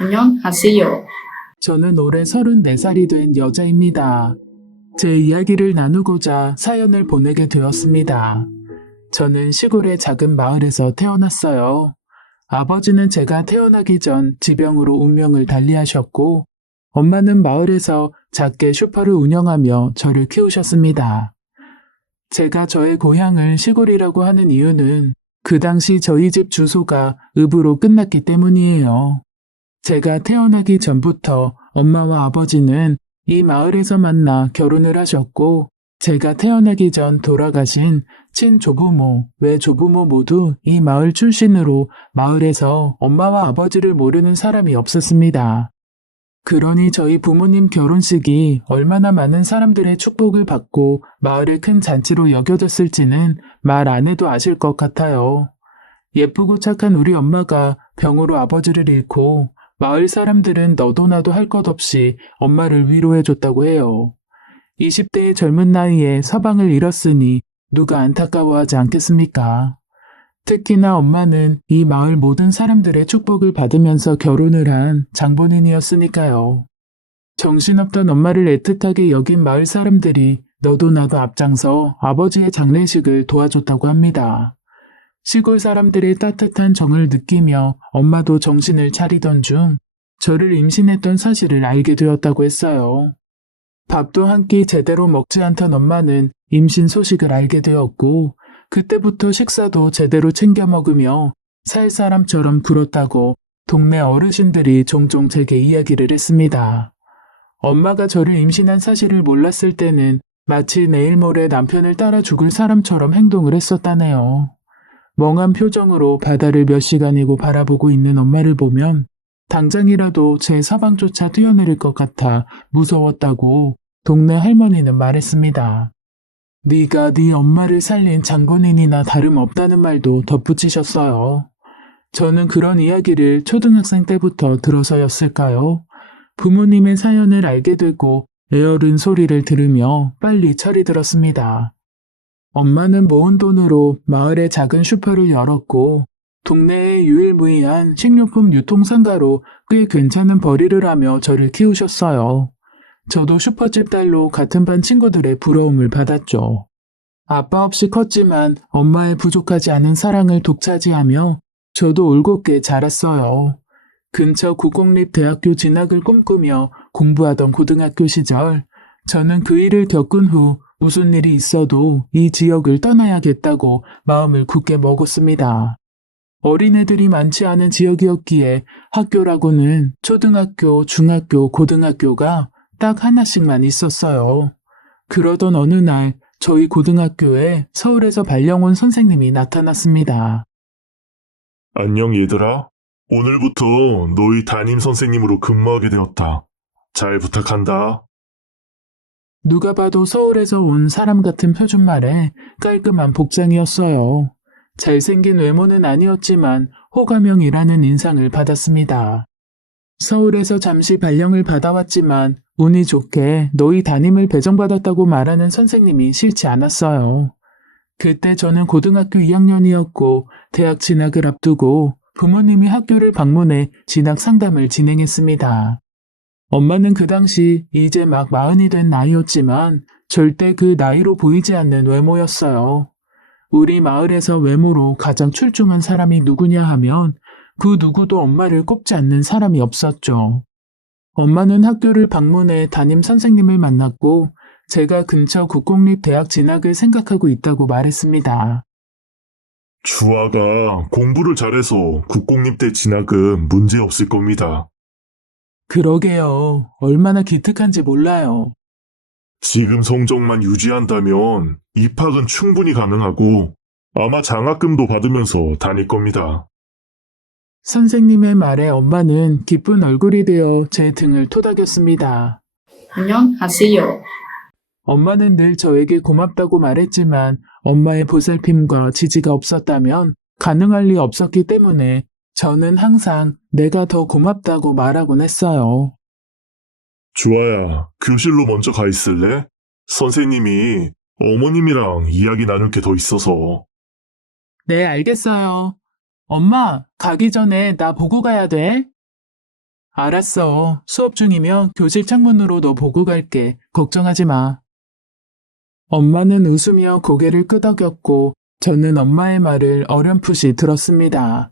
안녕하세요. 저는 올해 34살이 된 여자입니다. 제 이야기를 나누고자 사연을 보내게 되었습니다. 저는 시골의 작은 마을에서 태어났어요. 아버지는 제가 태어나기 전 지병으로 운명을 달리하셨고, 엄마는 마을에서 작게 슈퍼를 운영하며 저를 키우셨습니다. 제가 저의 고향을 시골이라고 하는 이유는 그 당시 저희 집 주소가 읍으로 끝났기 때문이에요. 제가 태어나기 전부터 엄마와 아버지는 이 마을에서 만나 결혼을 하셨고, 제가 태어나기 전 돌아가신 친조부모, 외조부모 모두 이 마을 출신으로 마을에서 엄마와 아버지를 모르는 사람이 없었습니다. 그러니 저희 부모님 결혼식이 얼마나 많은 사람들의 축복을 받고 마을의 큰 잔치로 여겨졌을지는 말 안 해도 아실 것 같아요. 예쁘고 착한 우리 엄마가 병으로 아버지를 잃고 마을 사람들은 너도 나도 할 것 없이 엄마를 위로해줬다고 해요. 20대의 젊은 나이에 서방을 잃었으니 누가 안타까워하지 않겠습니까? 특히나 엄마는 이 마을 모든 사람들의 축복을 받으면서 결혼을 한 장본인이었으니까요. 정신없던 엄마를 애틋하게 여긴 마을 사람들이 너도 나도 앞장서 아버지의 장례식을 도와줬다고 합니다. 시골 사람들의 따뜻한 정을 느끼며 엄마도 정신을 차리던 중 저를 임신했던 사실을 알게 되었다고 했어요. 밥도 한 끼 제대로 먹지 않던 엄마는 임신 소식을 알게 되었고, 그때부터 식사도 제대로 챙겨 먹으며 살 사람처럼 굴었다고 동네 어르신들이 종종 제게 이야기를 했습니다. 엄마가 저를 임신한 사실을 몰랐을 때는 마치 내일 모레 남편을 따라 죽을 사람처럼 행동을 했었다네요. 멍한 표정으로 바다를 몇 시간이고 바라보고 있는 엄마를 보면 당장이라도 제 사방조차 뛰어내릴 것 같아 무서웠다고 동네 할머니는 말했습니다. 네가 네 엄마를 살린 장본인이나 다름없다는 말도 덧붙이셨어요. 저는 그런 이야기를 초등학생 때부터 들어서였을까요? 부모님의 사연을 알게 되고 애어른 소리를 들으며 빨리 철이 들었습니다. 엄마는 모은 돈으로 마을의 작은 슈퍼를 열었고 동네의 유일무이한 식료품 유통상가로 꽤 괜찮은 벌이를 하며 저를 키우셨어요. 저도 슈퍼집 딸로 같은 반 친구들의 부러움을 받았죠. 아빠 없이 컸지만 엄마의 부족하지 않은 사랑을 독차지하며 저도 올곧게 자랐어요. 근처 국공립대학교 진학을 꿈꾸며 공부하던 고등학교 시절, 저는 그 일을 겪은 후 무슨 일이 있어도 이 지역을 떠나야겠다고 마음을 굳게 먹었습니다. 어린애들이 많지 않은 지역이었기에 학교라고는 초등학교, 중학교, 고등학교가 딱 하나씩만 있었어요. 그러던 어느 날 저희 고등학교에 서울에서 발령 온 선생님이 나타났습니다. 안녕 얘들아. 오늘부터 너희 담임 선생님으로 근무하게 되었다. 잘 부탁한다. 누가 봐도 서울에서 온 사람 같은 표준말에 깔끔한 복장이었어요. 잘생긴 외모는 아니었지만 호감형이라는 인상을 받았습니다. 서울에서 잠시 발령을 받아왔지만 운이 좋게 너희 담임을 배정받았다고 말하는 선생님이 싫지 않았어요. 그때 저는 고등학교 2학년이었고 대학 진학을 앞두고 부모님이 학교를 방문해 진학 상담을 진행했습니다. 엄마는 그 당시 이제 막 40이 된 나이였지만 절대 그 나이로 보이지 않는 외모였어요. 우리 마을에서 외모로 가장 출중한 사람이 누구냐 하면 그 누구도 엄마를 꼽지 않는 사람이 없었죠. 엄마는 학교를 방문해 담임 선생님을 만났고 제가 근처 국공립대학 진학을 생각하고 있다고 말했습니다. 주아가 공부를 잘해서 국공립대 진학은 문제 없을 겁니다. 그러게요. 얼마나 기특한지 몰라요. 지금 성적만 유지한다면 입학은 충분히 가능하고 아마 장학금도 받으면서 다닐 겁니다. 선생님의 말에 엄마는 기쁜 얼굴이 되어 제 등을 토닥였습니다. 안녕하세요. 엄마는 늘 저에게 고맙다고 말했지만 엄마의 보살핌과 지지가 없었다면 가능할 리 없었기 때문에 저는 항상 내가 더 고맙다고 말하곤 했어요. 주아야, 교실로 먼저 가 있을래? 선생님이 어머님이랑 이야기 나눌 게 더 있어서. 네, 알겠어요. 엄마, 가기 전에 나 보고 가야 돼. 알았어. 수업 중이면 교실 창문으로 너 보고 갈게. 걱정하지 마. 엄마는 웃으며 고개를 끄덕였고 저는 엄마의 말을 어렴풋이 들었습니다.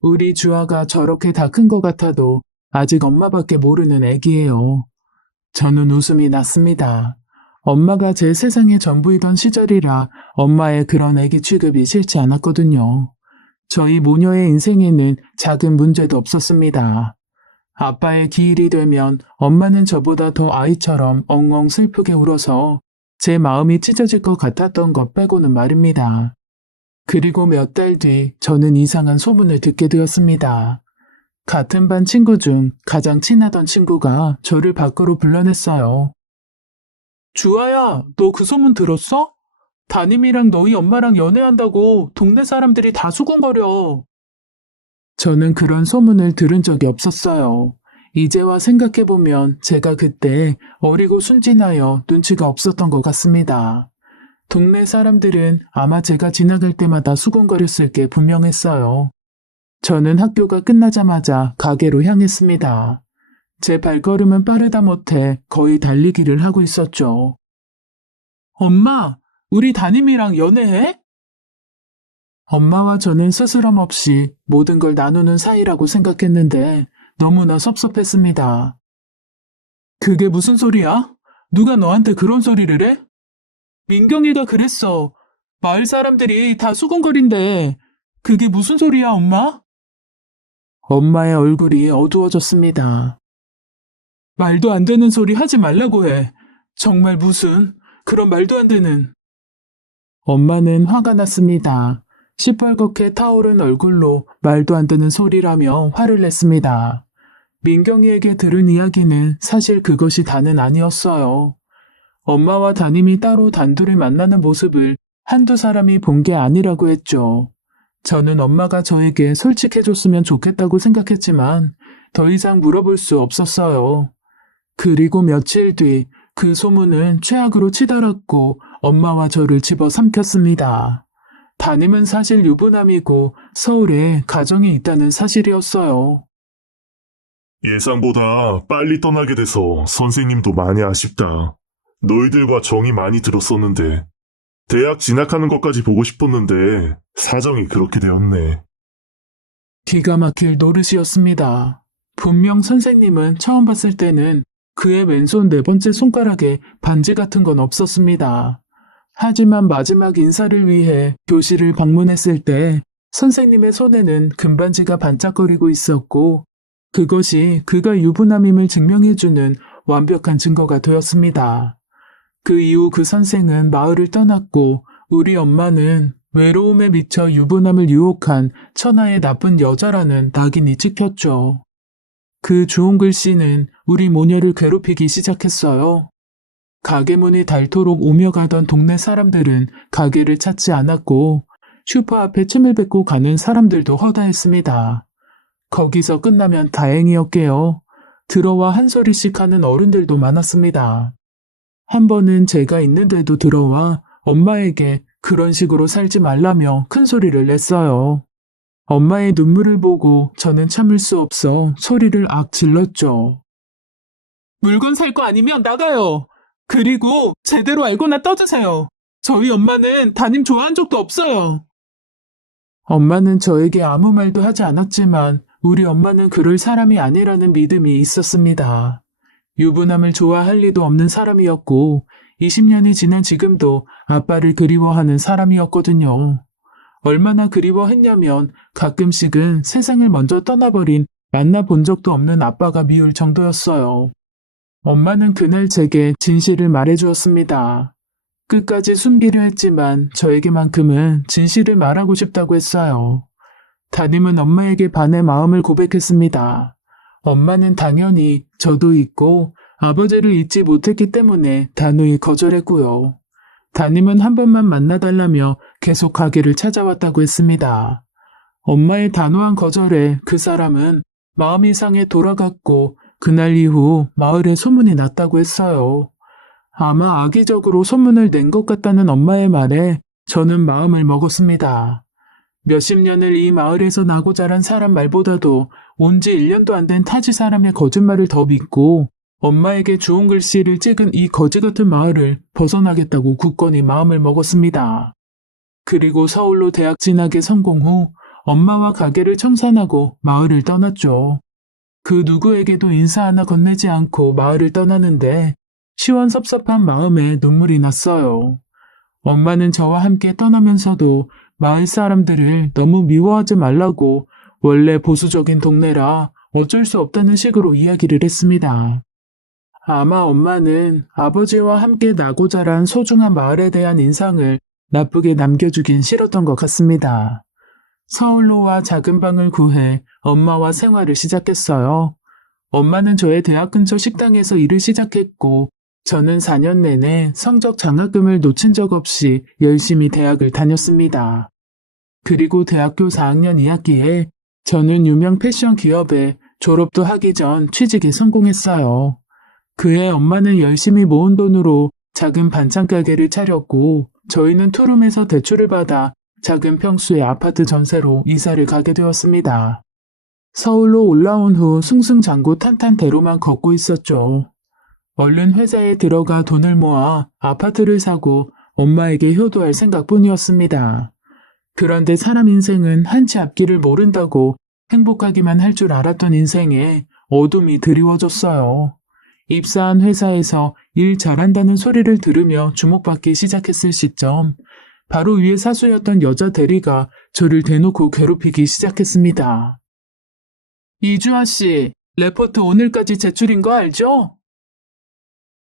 우리 주아가 저렇게 다 큰 것 같아도 아직 엄마밖에 모르는 애기예요. 저는 웃음이 났습니다. 엄마가 제 세상의 전부이던 시절이라 엄마의 그런 애기 취급이 싫지 않았거든요. 저희 모녀의 인생에는 작은 문제도 없었습니다. 아빠의 기일이 되면 엄마는 저보다 더 아이처럼 엉엉 슬프게 울어서 제 마음이 찢어질 것 같았던 것 빼고는 말입니다. 그리고 몇 달 뒤 저는 이상한 소문을 듣게 되었습니다. 같은 반 친구 중 가장 친하던 친구가 저를 밖으로 불러냈어요. 주아야, 너 그 소문 들었어? 담임이랑 너희 엄마랑 연애한다고 동네 사람들이 다 수군거려. 저는 그런 소문을 들은 적이 없었어요. 이제와 생각해보면 제가 그때 어리고 순진하여 눈치가 없었던 것 같습니다. 동네 사람들은 아마 제가 지나갈 때마다 수군거렸을 게 분명했어요. 저는 학교가 끝나자마자 가게로 향했습니다. 제 발걸음은 빠르다 못해 거의 달리기를 하고 있었죠. 엄마, 우리 담임이랑 연애해? 엄마와 저는 스스럼 없이 모든 걸 나누는 사이라고 생각했는데 너무나 섭섭했습니다. 그게 무슨 소리야? 누가 너한테 그런 소리를 해? 민경이가 그랬어. 마을 사람들이 다 수군거린대. 그게 무슨 소리야, 엄마? 엄마의 얼굴이 어두워졌습니다. 말도 안 되는 소리 하지 말라고 해. 정말 무슨 그런 말도 안 되는. 엄마는 화가 났습니다. 시뻘겋게 타오른 얼굴로 말도 안 되는 소리라며 화를 냈습니다. 민경이에게 들은 이야기는 사실 그것이 다는 아니었어요. 엄마와 담임이 따로 단둘이 만나는 모습을 한두 사람이 본 게 아니라고 했죠. 저는 엄마가 저에게 솔직해줬으면 좋겠다고 생각했지만 더 이상 물어볼 수 없었어요. 그리고 며칠 뒤 그 소문은 최악으로 치달았고 엄마와 저를 집어삼켰습니다. 담임은 사실 유부남이고 서울에 가정이 있다는 사실이었어요. 예상보다 빨리 떠나게 돼서 선생님도 많이 아쉽다. 너희들과 정이 많이 들었었는데 대학 진학하는 것까지 보고 싶었는데 사정이 그렇게 되었네. 기가 막힐 노릇이었습니다. 분명 선생님은 처음 봤을 때는 그의 왼손 네 번째 손가락에 반지 같은 건 없었습니다. 하지만 마지막 인사를 위해 교실을 방문했을 때 선생님의 손에는 금반지가 반짝거리고 있었고 그것이 그가 유부남임을 증명해주는 완벽한 증거가 되었습니다. 그 이후 그 선생은 마을을 떠났고 우리 엄마는 외로움에 미쳐 유부남을 유혹한 천하의 나쁜 여자라는 낙인이 찍혔죠. 그 주홍 글씨는 우리 모녀를 괴롭히기 시작했어요. 가게 문이 닳도록 오며 가던 동네 사람들은 가게를 찾지 않았고 슈퍼 앞에 침을 뱉고 가는 사람들도 허다했습니다. 거기서 끝나면 다행이었게요. 들어와 한 소리씩 하는 어른들도 많았습니다. 한 번은 제가 있는데도 들어와 엄마에게 그런 식으로 살지 말라며 큰 소리를 냈어요. 엄마의 눈물을 보고 저는 참을 수 없어 소리를 악 질렀죠. 물건 살 거 아니면 나가요. 그리고 제대로 알고나 떠드세요. 저희 엄마는 담임 좋아한 적도 없어요. 엄마는 저에게 아무 말도 하지 않았지만 우리 엄마는 그럴 사람이 아니라는 믿음이 있었습니다. 유부남을 좋아할 리도 없는 사람이었고 20년이 지난 지금도 아빠를 그리워하는 사람이었거든요. 얼마나 그리워했냐면 가끔씩은 세상을 먼저 떠나버린 만나본 적도 없는 아빠가 미울 정도였어요. 엄마는 그날 제게 진실을 말해주었습니다. 끝까지 숨기려 했지만 저에게만큼은 진실을 말하고 싶다고 했어요. 담임은 엄마에게 반의 마음을 고백했습니다. 엄마는 당연히 저도 잊고 아버지를 잊지 못했기 때문에 단호히 거절했고요. 담임은 한 번만 만나달라며 계속 가게를 찾아왔다고 했습니다. 엄마의 단호한 거절에 그 사람은 마음이 상해 돌아갔고 그날 이후 마을에 소문이 났다고 했어요. 아마 악의적으로 소문을 낸 것 같다는 엄마의 말에 저는 마음을 먹었습니다. 몇십 년을 이 마을에서 나고 자란 사람 말보다도 온 지 1년도 안 된 타지 사람의 거짓말을 더 믿고 엄마에게 주홍 글씨를 찍은 이 거지 같은 마을을 벗어나겠다고 굳건히 마음을 먹었습니다. 그리고 서울로 대학 진학에 성공 후 엄마와 가게를 청산하고 마을을 떠났죠. 그 누구에게도 인사 하나 건네지 않고 마을을 떠나는데 시원섭섭한 마음에 눈물이 났어요. 엄마는 저와 함께 떠나면서도 마을 사람들을 너무 미워하지 말라고 원래 보수적인 동네라 어쩔 수 없다는 식으로 이야기를 했습니다. 아마 엄마는 아버지와 함께 나고 자란 소중한 마을에 대한 인상을 나쁘게 남겨주긴 싫었던 것 같습니다. 서울로 와 작은 방을 구해 엄마와 생활을 시작했어요. 엄마는 저의 대학 근처 식당에서 일을 시작했고 저는 4년 내내 성적 장학금을 놓친 적 없이 열심히 대학을 다녔습니다. 그리고 대학교 4학년 2학기에 저는 유명 패션 기업에 졸업도 하기 전 취직에 성공했어요. 그해 엄마는 열심히 모은 돈으로 작은 반찬 가게를 차렸고 저희는 투룸에서 대출을 받아 작은 평수의 아파트 전세로 이사를 가게 되었습니다. 서울로 올라온 후 승승장구 탄탄대로만 걷고 있었죠. 얼른 회사에 들어가 돈을 모아 아파트를 사고 엄마에게 효도할 생각뿐이었습니다. 그런데 사람 인생은 한치 앞길을 모른다고 행복하기만 할 줄 알았던 인생에 어둠이 드리워졌어요. 입사한 회사에서 일 잘한다는 소리를 들으며 주목받기 시작했을 시점, 바로 위에 사수였던 여자 대리가 저를 대놓고 괴롭히기 시작했습니다. 이주아 씨, 레포트 오늘까지 제출인 거 알죠?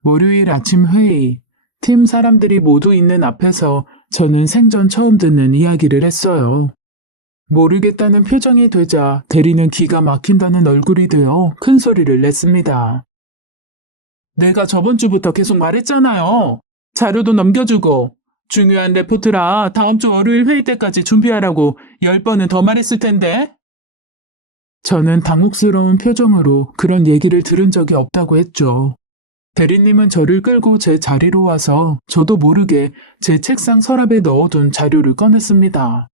월요일 아침 회의, 팀 사람들이 모두 있는 앞에서 저는 생전 처음 듣는 이야기를 했어요. 모르겠다는 표정이 되자 대리는 기가 막힌다는 얼굴이 되어 큰 소리를 냈습니다. 내가 저번 주부터 계속 말했잖아요. 자료도 넘겨주고 중요한 레포트라 다음 주 월요일 회의 때까지 준비하라고 10번은 더 말했을 텐데. 저는 당혹스러운 표정으로 그런 얘기를 들은 적이 없다고 했죠. 대리님은 저를 끌고 제 자리로 와서 저도 모르게 제 책상 서랍에 넣어둔 자료를 꺼냈습니다.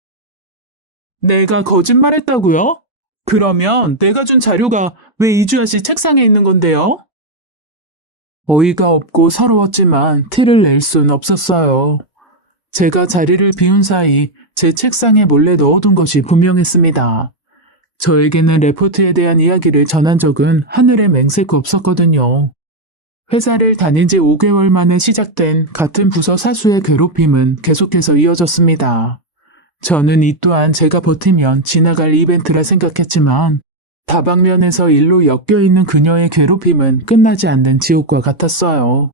내가 거짓말했다고요? 그러면 내가 준 자료가 왜 이주아 씨 책상에 있는 건데요? 어이가 없고 서러웠지만 티를 낼 순 없었어요. 제가 자리를 비운 사이 제 책상에 몰래 넣어둔 것이 분명했습니다. 저에게는 레포트에 대한 이야기를 전한 적은 하늘에 맹세코 없었거든요. 회사를 다닌 지 5개월 만에 시작된 같은 부서 사수의 괴롭힘은 계속해서 이어졌습니다. 저는 이 또한 제가 버티면 지나갈 이벤트라 생각했지만 다방면에서 일로 엮여있는 그녀의 괴롭힘은 끝나지 않는 지옥과 같았어요.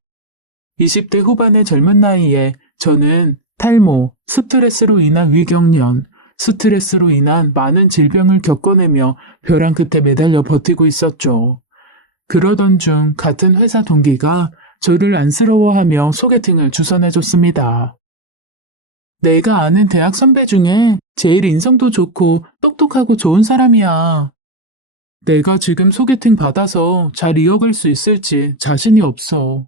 20대 후반의 젊은 나이에 저는 탈모, 스트레스로 인한 위경련, 스트레스로 인한 많은 질병을 겪어내며 벼랑 끝에 매달려 버티고 있었죠. 그러던 중 같은 회사 동기가 저를 안쓰러워하며 소개팅을 주선해줬습니다. 내가 아는 대학 선배 중에 제일 인성도 좋고 똑똑하고 좋은 사람이야. 내가 지금 소개팅 받아서 잘 이어갈 수 있을지 자신이 없어.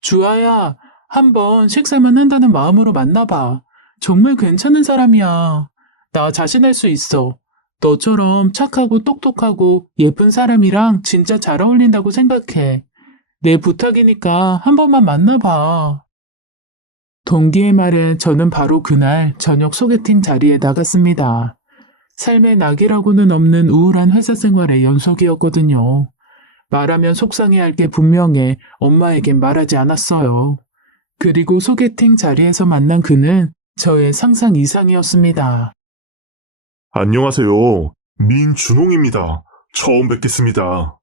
주아야, 한번 식사만 한다는 마음으로 만나봐. 정말 괜찮은 사람이야. 나 자신할 수 있어. 너처럼 착하고 똑똑하고 예쁜 사람이랑 진짜 잘 어울린다고 생각해. 내 부탁이니까 한 번만 만나봐. 동기의 말에 저는 바로 그날 저녁 소개팅 자리에 나갔습니다. 삶의 낙이라고는 없는 우울한 회사 생활의 연속이었거든요. 말하면 속상해할 게 분명해 엄마에겐 말하지 않았어요. 그리고 소개팅 자리에서 만난 그는 저의 상상 이상이었습니다. 안녕하세요. 민준홍입니다. 처음 뵙겠습니다.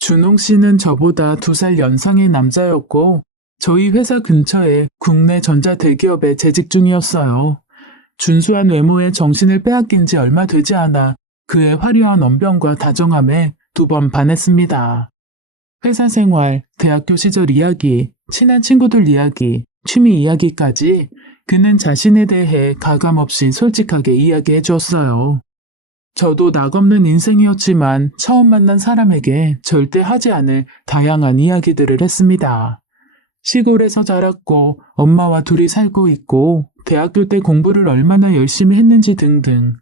준홍 씨는 저보다 2살 연상의 남자였고 저희 회사 근처에 국내 전자대기업에 재직 중이었어요. 준수한 외모에 정신을 빼앗긴 지 얼마 되지 않아 그의 화려한 언변과 다정함에 2번 반했습니다. 회사 생활, 대학교 시절 이야기, 친한 친구들 이야기, 취미 이야기까지 그는 자신에 대해 가감없이 솔직하게 이야기해 주었어요. 저도 낙없는 인생이었지만 처음 만난 사람에게 절대 하지 않을 다양한 이야기들을 했습니다. 시골에서 자랐고 엄마와 둘이 살고 있고 대학교 때 공부를 얼마나 열심히 했는지 등등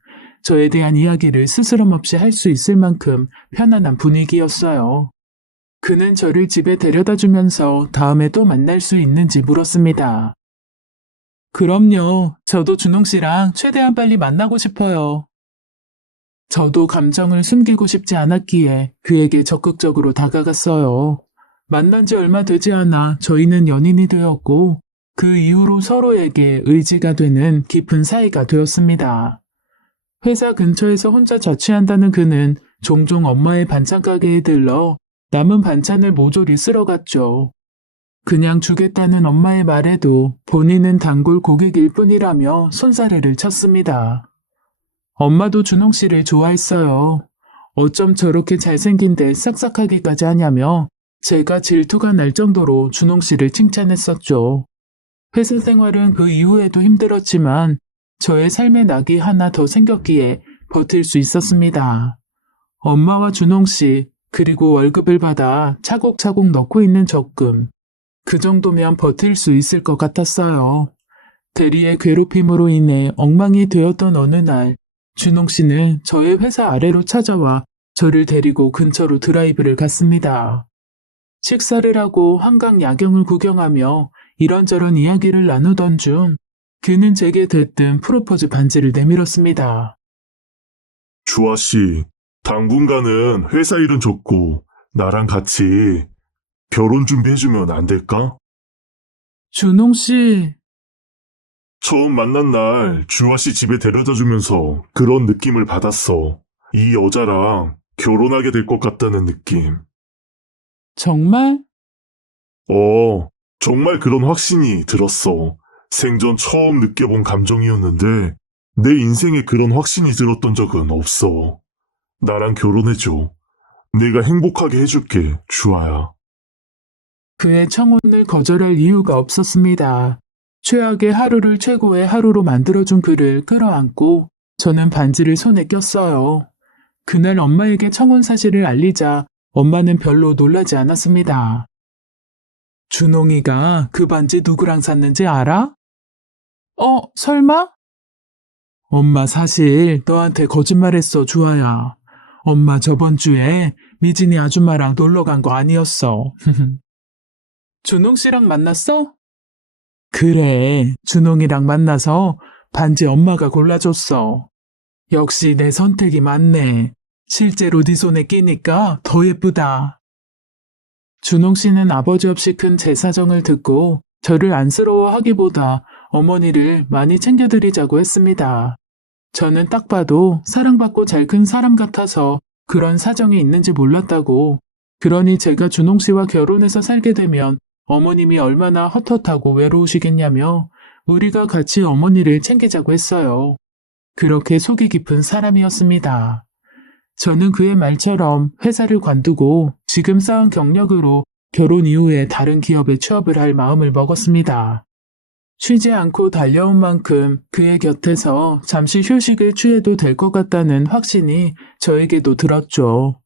저에 대한 이야기를 스스럼 없이 할 수 있을 만큼 편안한 분위기였어요. 그는 저를 집에 데려다 주면서 다음에 또 만날 수 있는지 물었습니다. 그럼요. 저도 준홍 씨랑 최대한 빨리 만나고 싶어요. 저도 감정을 숨기고 싶지 않았기에 그에게 적극적으로 다가갔어요. 만난 지 얼마 되지 않아 저희는 연인이 되었고 그 이후로 서로에게 의지가 되는 깊은 사이가 되었습니다. 회사 근처에서 혼자 자취한다는 그는 종종 엄마의 반찬 가게에 들러 남은 반찬을 모조리 쓸어갔죠. 그냥 주겠다는 엄마의 말에도 본인은 단골 고객일 뿐이라며 손사래를 쳤습니다. 엄마도 준홍 씨를 좋아했어요. 어쩜 저렇게 잘생긴데 싹싹하기까지 하냐며 제가 질투가 날 정도로 준홍 씨를 칭찬했었죠. 회사 생활은 그 이후에도 힘들었지만 저의 삶의 낙이 하나 더 생겼기에 버틸 수 있었습니다. 엄마와 준홍 씨, 그리고 월급을 받아 차곡차곡 넣고 있는 적금. 그 정도면 버틸 수 있을 것 같았어요. 대리의 괴롭힘으로 인해 엉망이 되었던 어느 날, 준홍 씨는 저의 회사 아래로 찾아와 저를 데리고 근처로 드라이브를 갔습니다. 식사를 하고 한강 야경을 구경하며 이런저런 이야기를 나누던 중 그는 제게 대뜸 프로포즈 반지를 내밀었습니다. 주아씨, 당분간은 회사 일은 접고 나랑 같이 결혼 준비해주면 안 될까? 준홍 씨, 처음 만난 날 주아씨 집에 데려다주면서 그런 느낌을 받았어. 이 여자랑 결혼하게 될 것 같다는 느낌. 정말? 정말 그런 확신이 들었어. 생전 처음 느껴본 감정이었는데 내 인생에 그런 확신이 들었던 적은 없어. 나랑 결혼해줘. 내가 행복하게 해줄게, 주아야. 그의 청혼을 거절할 이유가 없었습니다. 최악의 하루를 최고의 하루로 만들어준 그를 끌어안고 저는 반지를 손에 꼈어요. 그날 엄마에게 청혼 사실을 알리자 엄마는 별로 놀라지 않았습니다. 준홍이가 그 반지 누구랑 샀는지 알아? 설마? 엄마 사실 너한테 거짓말했어, 주아야. 엄마 저번 주에 미진이 아줌마랑 놀러 간 거 아니었어. 준홍 씨랑 만났어? 그래, 준홍이랑 만나서 반지 엄마가 골라줬어. 역시 내 선택이 맞네. 실제로 네 손에 끼니까 더 예쁘다. 준홍 씨는 아버지 없이 큰 제 사정을 듣고 저를 안쓰러워하기보다 어머니를 많이 챙겨드리자고 했습니다. 저는 딱 봐도 사랑받고 잘 큰 사람 같아서 그런 사정이 있는지 몰랐다고. 그러니 제가 준홍 씨와 결혼해서 살게 되면 어머님이 얼마나 헛헛하고 외로우시겠냐며 우리가 같이 어머니를 챙기자고 했어요. 그렇게 속이 깊은 사람이었습니다. 저는 그의 말처럼 회사를 관두고 지금 쌓은 경력으로 결혼 이후에 다른 기업에 취업을 할 마음을 먹었습니다. 쉬지 않고 달려온 만큼 그의 곁에서 잠시 휴식을 취해도 될 것 같다는 확신이 저에게도 들었죠.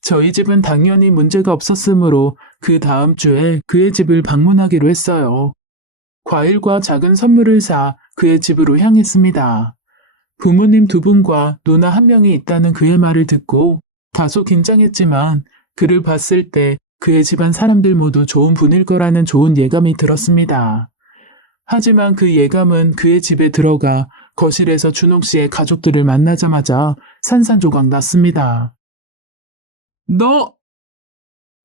저희 집은 당연히 문제가 없었으므로 그 다음 주에 그의 집을 방문하기로 했어요. 과일과 작은 선물을 사 그의 집으로 향했습니다. 부모님 두 분과 누나 한 명이 있다는 그의 말을 듣고 다소 긴장했지만 그를 봤을 때 그의 집안 사람들 모두 좋은 분일 거라는 좋은 예감이 들었습니다. 하지만 그 예감은 그의 집에 들어가 거실에서 준홍 씨의 가족들을 만나자마자 산산조각 났습니다. 너!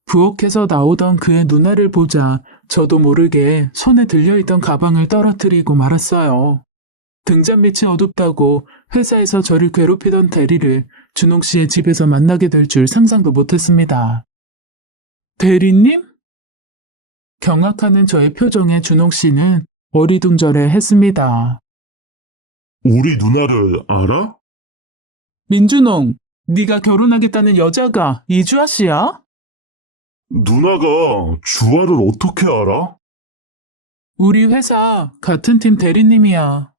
부엌에서 나오던 그의 누나를 보자 저도 모르게 손에 들려있던 가방을 떨어뜨리고 말았어요. 등잔빛이 어둡다고 회사에서 저를 괴롭히던 대리를 준홍 씨의 집에서 만나게 될 줄 상상도 못했습니다. 대리님? 경악하는 저의 표정에 준홍 씨는 어리둥절해 했습니다. 우리 누나를 알아? 민준홍, 네가 결혼하겠다는 여자가 이주아 씨야? 누나가 주아를 어떻게 알아? 우리 회사 같은 팀 대리님이야.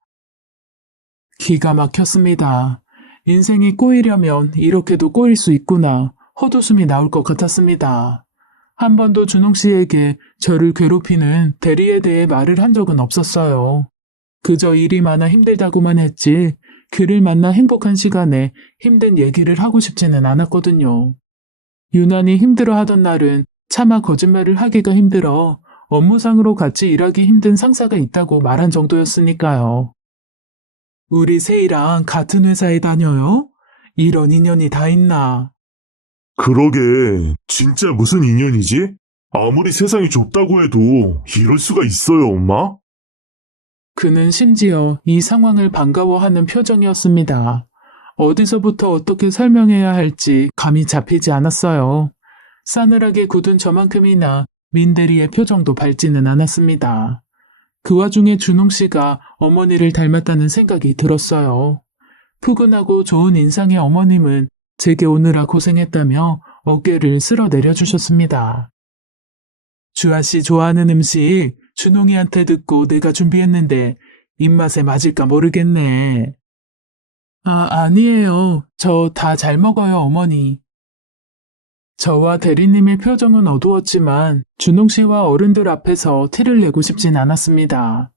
기가 막혔습니다. 인생이 꼬이려면 이렇게도 꼬일 수 있구나. 헛웃음이 나올 것 같았습니다. 한 번도 준홍 씨에게 저를 괴롭히는 대리에 대해 말을 한 적은 없었어요. 그저 일이 많아 힘들다고만 했지 그를 만나 행복한 시간에 힘든 얘기를 하고 싶지는 않았거든요. 유난히 힘들어하던 날은 차마 거짓말을 하기가 힘들어 업무상으로 같이 일하기 힘든 상사가 있다고 말한 정도였으니까요. 우리 세이랑 같은 회사에 다녀요? 이런 인연이 다 있나? 그러게, 진짜 무슨 인연이지? 아무리 세상이 좁다고 해도 이럴 수가 있어요, 엄마? 그는 심지어 이 상황을 반가워하는 표정이었습니다. 어디서부터 어떻게 설명해야 할지 감이 잡히지 않았어요. 싸늘하게 굳은 저만큼이나 민대리의 표정도 밝지는 않았습니다. 그 와중에 준홍 씨가 어머니를 닮았다는 생각이 들었어요. 푸근하고 좋은 인상의 어머님은 제게 오느라 고생했다며 어깨를 쓸어 내려주셨습니다. 주아 씨 좋아하는 음식 준홍이한테 듣고 내가 준비했는데 입맛에 맞을까 모르겠네. 아니에요. 저 다 잘 먹어요, 어머니. 저와 대리님의 표정은 어두웠지만 준홍 씨와 어른들 앞에서 티를 내고 싶진 않았습니다.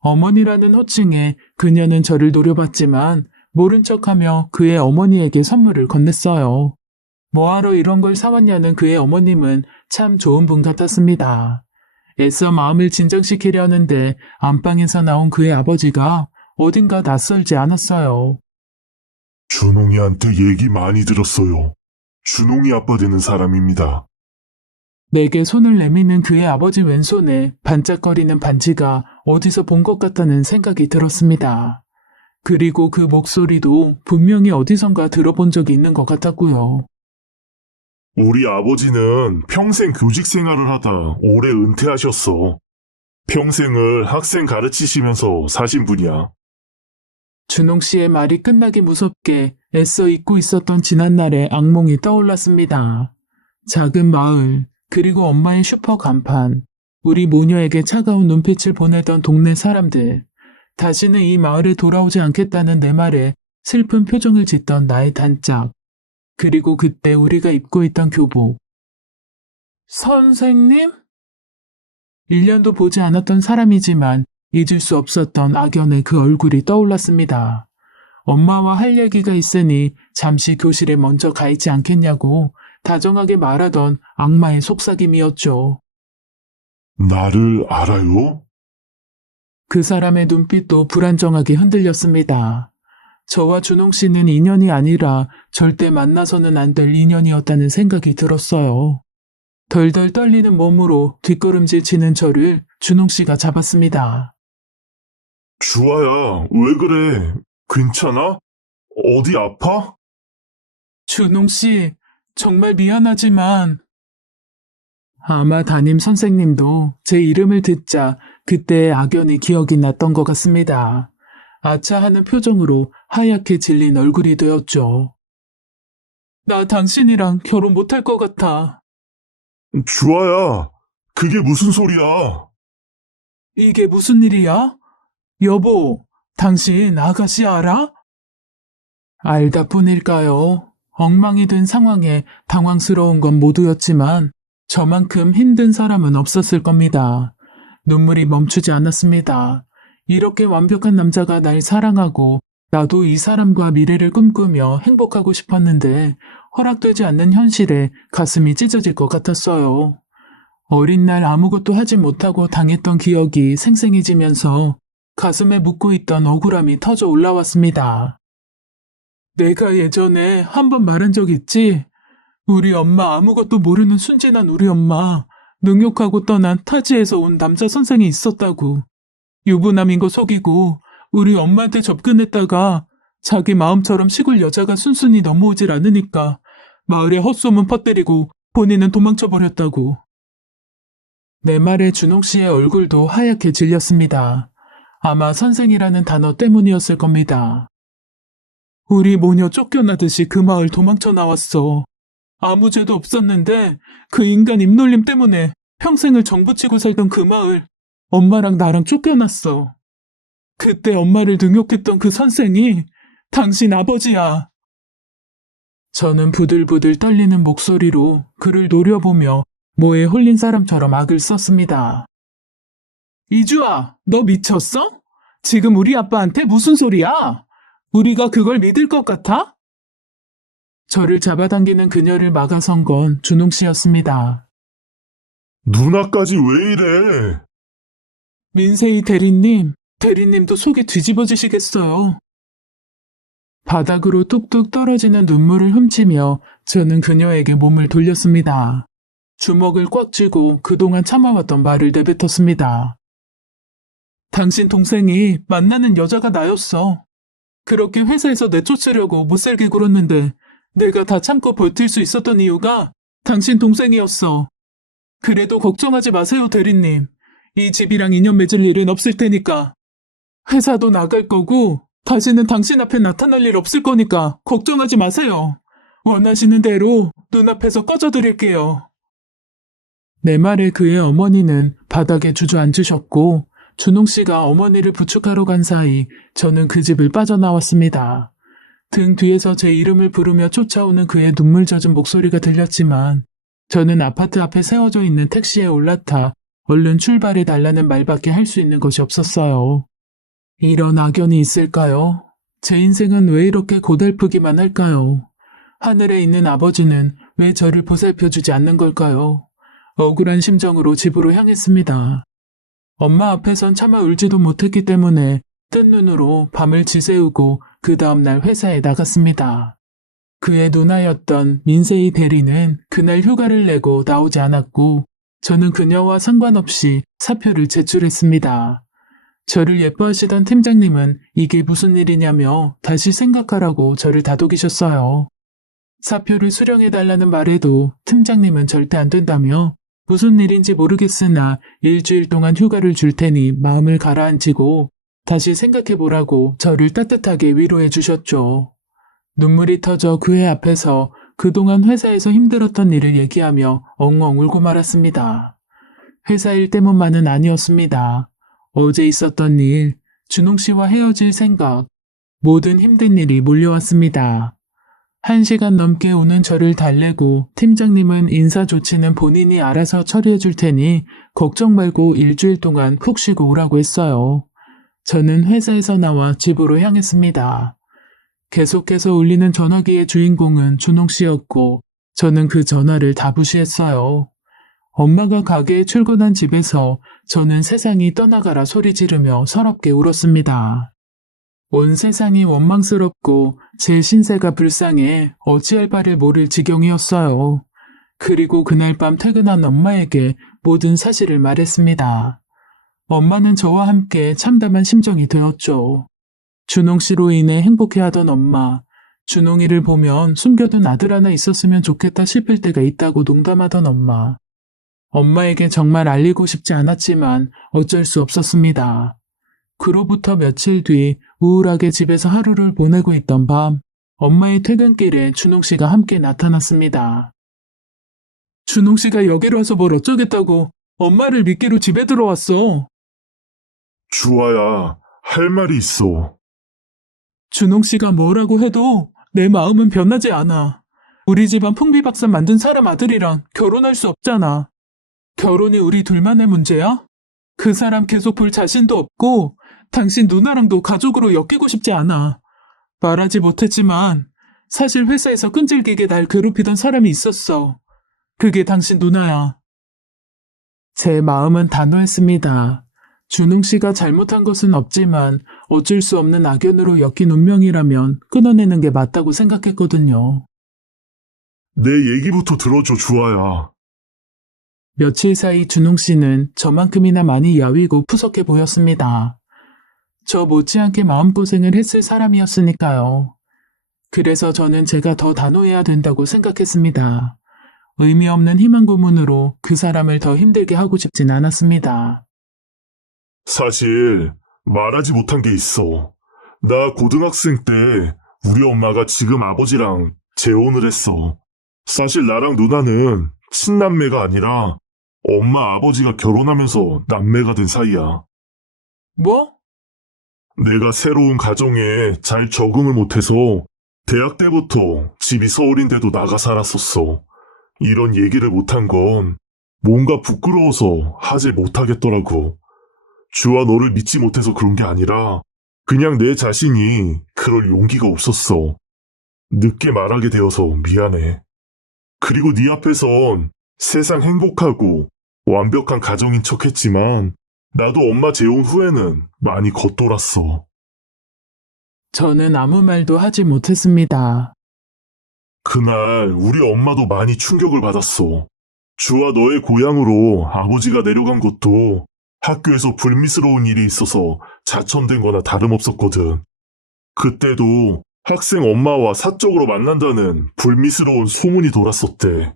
어머니라는 호칭에 그녀는 저를 노려봤지만 모른 척하며 그의 어머니에게 선물을 건넸어요. 뭐하러 이런 걸 사왔냐는 그의 어머님은 참 좋은 분 같았습니다. 애써 마음을 진정시키려는데 안방에서 나온 그의 아버지가 어딘가 낯설지 않았어요. 준홍이한테 얘기 많이 들었어요. 준홍이 아빠 되는 사람입니다. 내게 손을 내미는 그의 아버지 왼손에 반짝거리는 반지가 어디서 본 것 같다는 생각이 들었습니다. 그리고 그 목소리도 분명히 어디선가 들어본 적이 있는 것 같았고요. 우리 아버지는 평생 교직 생활을 하다 올해 은퇴하셨어. 평생을 학생 가르치시면서 사신 분이야. 준홍 씨의 말이 끝나기 무섭게 애써 잊고 있었던 지난날의 악몽이 떠올랐습니다. 작은 마을, 그리고 엄마의 슈퍼 간판, 우리 모녀에게 차가운 눈빛을 보내던 동네 사람들, 다시는 이 마을에 돌아오지 않겠다는 내 말에 슬픈 표정을 짓던 나의 단짝, 그리고 그때 우리가 입고 있던 교복. 선생님? 1년도 보지 않았던 사람이지만 잊을 수 없었던 악연의 그 얼굴이 떠올랐습니다. 엄마와 할 얘기가 있으니 잠시 교실에 먼저 가 있지 않겠냐고 다정하게 말하던 악마의 속삭임이었죠. 나를 알아요? 그 사람의 눈빛도 불안정하게 흔들렸습니다. 저와 준홍 씨는 인연이 아니라 절대 만나서는 안 될 인연이었다는 생각이 들었어요. 덜덜 떨리는 몸으로 뒷걸음질 치는 저를 준홍 씨가 잡았습니다. 주아야, 왜 그래? 괜찮아? 어디 아파? 준홍 씨, 정말 미안하지만 아마 담임 선생님도 제 이름을 듣자 그때의 악연이 기억이 났던 것 같습니다. 아차하는 표정으로 하얗게 질린 얼굴이 되었죠. 나 당신이랑 결혼 못할 것 같아. 주아야, 그게 무슨 소리야? 이게 무슨 일이야? 여보, 당신 아가씨 알아? 알다 뿐일까요? 엉망이 된 상황에 당황스러운 건 모두였지만 저만큼 힘든 사람은 없었을 겁니다. 눈물이 멈추지 않았습니다. 이렇게 완벽한 남자가 날 사랑하고 나도 이 사람과 미래를 꿈꾸며 행복하고 싶었는데 허락되지 않는 현실에 가슴이 찢어질 것 같았어요. 어린 날 아무것도 하지 못하고 당했던 기억이 생생해지면서 가슴에 묻고 있던 억울함이 터져 올라왔습니다. 내가 예전에 한 번 말한 적 있지? 우리 엄마 아무것도 모르는 순진한 우리 엄마 능욕하고 떠난 타지에서 온 남자 선생이 있었다고. 유부남인 거 속이고 우리 엄마한테 접근했다가 자기 마음처럼 시골 여자가 순순히 넘어오질 않으니까 마을에 헛소문 퍼뜨리고 본인은 도망쳐버렸다고. 내 말에 준홍 씨의 얼굴도 하얗게 질렸습니다. 아마 선생이라는 단어 때문이었을 겁니다. 우리 모녀 쫓겨나듯이 그 마을 도망쳐 나왔어. 아무 죄도 없었는데 그 인간 입놀림 때문에 평생을 정부치고 살던 그 마을 엄마랑 나랑 쫓겨났어. 그때 엄마를 능욕했던 그 선생이 당신 아버지야. 저는 부들부들 떨리는 목소리로 그를 노려보며 모에 홀린 사람처럼 악을 썼습니다. 이주아, 너 미쳤어? 지금 우리 아빠한테 무슨 소리야? 우리가 그걸 믿을 것 같아? 저를 잡아당기는 그녀를 막아선 건 준홍 씨였습니다. 누나까지 왜 이래? 민세희 대리님도 속이 뒤집어지시겠어요. 바닥으로 뚝뚝 떨어지는 눈물을 훔치며 저는 그녀에게 몸을 돌렸습니다. 주먹을 꽉 쥐고 그동안 참아왔던 말을 내뱉었습니다. 당신 동생이 만나는 여자가 나였어. 그렇게 회사에서 내쫓으려고 못살게 굴었는데 내가 다 참고 버틸 수 있었던 이유가 당신 동생이었어. 그래도 걱정하지 마세요, 대리님. 이 집이랑 인연 맺을 일은 없을 테니까. 회사도 나갈 거고 다시는 당신 앞에 나타날 일 없을 거니까 걱정하지 마세요. 원하시는 대로 눈앞에서 꺼져드릴게요. 내 말에 그의 어머니는 바닥에 주저앉으셨고 준홍 씨가 어머니를 부축하러 간 사이 저는 그 집을 빠져나왔습니다. 등 뒤에서 제 이름을 부르며 쫓아오는 그의 눈물 젖은 목소리가 들렸지만 저는 아파트 앞에 세워져 있는 택시에 올라타 얼른 출발해 달라는 말밖에 할 수 있는 것이 없었어요. 이런 악연이 있을까요? 제 인생은 왜 이렇게 고달프기만 할까요? 하늘에 있는 아버지는 왜 저를 보살펴주지 않는 걸까요? 억울한 심정으로 집으로 향했습니다. 엄마 앞에선 차마 울지도 못했기 때문에 뜬 눈으로 밤을 지새우고 그 다음날 회사에 나갔습니다. 그의 누나였던 민세희 대리는 그날 휴가를 내고 나오지 않았고 저는 그녀와 상관없이 사표를 제출했습니다. 저를 예뻐하시던 팀장님은 이게 무슨 일이냐며 다시 생각하라고 저를 다독이셨어요. 사표를 수령해달라는 말에도 팀장님은 절대 안 된다며 무슨 일인지 모르겠으나 일주일 동안 휴가를 줄 테니 마음을 가라앉히고 다시 생각해보라고 저를 따뜻하게 위로해 주셨죠. 눈물이 터져 그의 앞에서 그동안 회사에서 힘들었던 일을 얘기하며 엉엉 울고 말았습니다. 회사 일 때문만은 아니었습니다. 어제 있었던 일, 준홍 씨와 헤어질 생각, 모든 힘든 일이 몰려왔습니다. 1시간 넘게 우는 저를 달래고 팀장님은 인사 조치는 본인이 알아서 처리해 줄 테니 걱정 말고 일주일 동안 푹 쉬고 오라고 했어요. 저는 회사에서 나와 집으로 향했습니다. 계속해서 울리는 전화기의 주인공은 준홍 씨였고 저는 그 전화를 다 무시했어요. 엄마가 가게에 출근한 집에서 저는 세상이 떠나가라 소리 지르며 서럽게 울었습니다. 온 세상이 원망스럽고 제 신세가 불쌍해 어찌할 바를 모를 지경이었어요. 그리고 그날 밤 퇴근한 엄마에게 모든 사실을 말했습니다. 엄마는 저와 함께 참담한 심정이 되었죠. 준홍 씨로 인해 행복해하던 엄마, 준홍이를 보면 숨겨둔 아들 하나 있었으면 좋겠다 싶을 때가 있다고 농담하던 엄마. 엄마에게 정말 알리고 싶지 않았지만 어쩔 수 없었습니다. 그로부터 며칠 뒤 우울하게 집에서 하루를 보내고 있던 밤, 엄마의 퇴근길에 준홍 씨가 함께 나타났습니다. 준홍 씨가 여기로 와서 뭘 어쩌겠다고 엄마를 믿기로 집에 들어왔어. 주아야, 할 말이 있어. 준홍 씨가 뭐라고 해도 내 마음은 변하지 않아. 우리 집안 풍비박산 만든 사람 아들이랑 결혼할 수 없잖아. 결혼이 우리 둘만의 문제야? 그 사람 계속 볼 자신도 없고 당신 누나랑도 가족으로 엮이고 싶지 않아. 말하지 못했지만 사실 회사에서 끈질기게 날 괴롭히던 사람이 있었어. 그게 당신 누나야. 제 마음은 단호했습니다. 준홍 씨가 잘못한 것은 없지만 어쩔 수 없는 악연으로 엮인 운명이라면 끊어내는 게 맞다고 생각했거든요. 내 얘기부터 들어줘, 주아야. 며칠 사이 준홍 씨는 저만큼이나 많이 야위고 푸석해 보였습니다. 저 못지않게 마음고생을 했을 사람이었으니까요. 그래서 저는 제가 더 단호해야 된다고 생각했습니다. 의미 없는 희망 고문으로 그 사람을 더 힘들게 하고 싶진 않았습니다. 사실 말하지 못한 게 있어. 나 고등학생 때 우리 엄마가 지금 아버지랑 재혼을 했어. 사실 나랑 누나는 친남매가 아니라 엄마 아버지가 결혼하면서 남매가 된 사이야. 뭐? 내가 새로운 가정에 잘 적응을 못해서 대학 때부터 집이 서울인데도 나가 살았었어. 이런 얘기를 못한 건 뭔가 부끄러워서 하질 못하겠더라고. 주아, 너를 믿지 못해서 그런 게 아니라 그냥 내 자신이 그럴 용기가 없었어. 늦게 말하게 되어서 미안해. 그리고 네 앞에선 세상 행복하고 완벽한 가정인 척 했지만 나도 엄마 재혼 후에는 많이 겉돌았어. 저는 아무 말도 하지 못했습니다. 그날 우리 엄마도 많이 충격을 받았어. 주아, 너의 고향으로 아버지가 내려간 것도 학교에서 불미스러운 일이 있어서 자천된 거나 다름없었거든. 그때도 학생 엄마와 사적으로 만난다는 불미스러운 소문이 돌았었대.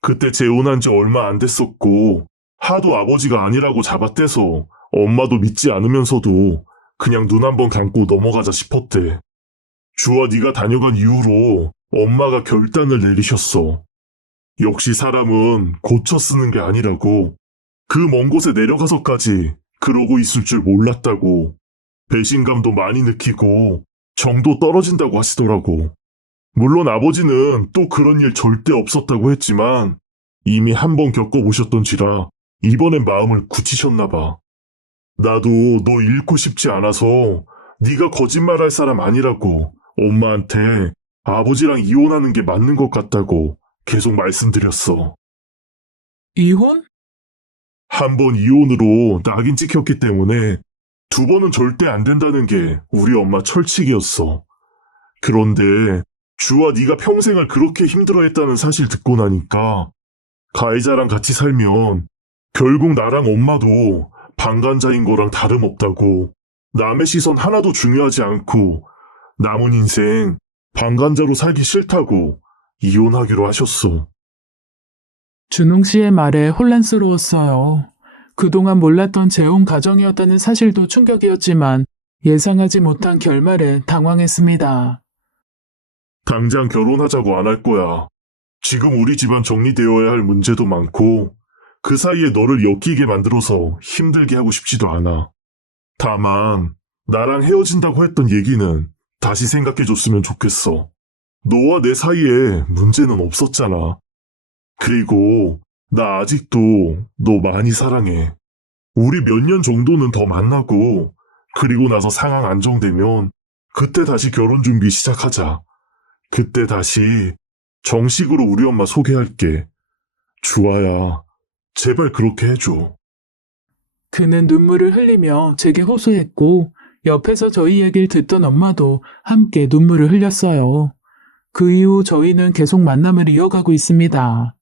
그때 재혼한 지 얼마 안 됐었고 하도 아버지가 아니라고 잡아떼서 엄마도 믿지 않으면서도 그냥 눈 한번 감고 넘어가자 싶었대. 주아, 네가 다녀간 이후로 엄마가 결단을 내리셨어. 역시 사람은 고쳐 쓰는 게 아니라고. 그 먼 곳에 내려가서까지 그러고 있을 줄 몰랐다고. 배신감도 많이 느끼고 정도 떨어진다고 하시더라고. 물론 아버지는 또 그런 일 절대 없었다고 했지만 이미 한 번 겪어보셨던지라 이번엔 마음을 굳히셨나 봐. 나도 너 잃고 싶지 않아서 네가 거짓말할 사람 아니라고 엄마한테 아버지랑 이혼하는 게 맞는 것 같다고 계속 말씀드렸어. 이혼? 한 번 이혼으로 낙인 찍혔기 때문에 두 번은 절대 안 된다는 게 우리 엄마 철칙이었어. 그런데 주아, 네가 평생을 그렇게 힘들어했다는 사실 듣고 나니까 가해자랑 같이 살면 결국 나랑 엄마도 방관자인 거랑 다름없다고. 남의 시선 하나도 중요하지 않고 남은 인생 방관자로 살기 싫다고 이혼하기로 하셨어. 준홍 씨의 말에 혼란스러웠어요. 그동안 몰랐던 재혼 가정이었다는 사실도 충격이었지만 예상하지 못한 결말에 당황했습니다. 당장 결혼하자고 안 할 거야. 지금 우리 집안 정리되어야 할 문제도 많고 그 사이에 너를 엮이게 만들어서 힘들게 하고 싶지도 않아. 다만 나랑 헤어진다고 했던 얘기는 다시 생각해줬으면 좋겠어. 너와 내 사이에 문제는 없었잖아. 그리고 나 아직도 너 많이 사랑해. 우리 몇 년 정도는 더 만나고 그리고 나서 상황 안정되면 그때 다시 결혼 준비 시작하자. 그때 다시 정식으로 우리 엄마 소개할게. 주아야, 제발 그렇게 해줘. 그는 눈물을 흘리며 제게 호소했고 옆에서 저희 얘기를 듣던 엄마도 함께 눈물을 흘렸어요. 그 이후 저희는 계속 만남을 이어가고 있습니다.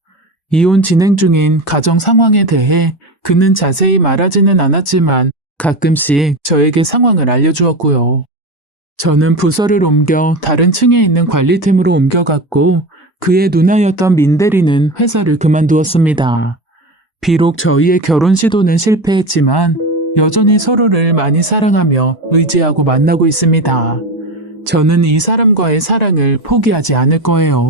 이혼 진행 중인 가정 상황에 대해 그는 자세히 말하지는 않았지만 가끔씩 저에게 상황을 알려주었고요. 저는 부서를 옮겨 다른 층에 있는 관리팀으로 옮겨갔고 그의 누나였던 민대리는 회사를 그만두었습니다. 비록 저희의 결혼 시도는 실패했지만 여전히 서로를 많이 사랑하며 의지하고 만나고 있습니다. 저는 이 사람과의 사랑을 포기하지 않을 거예요.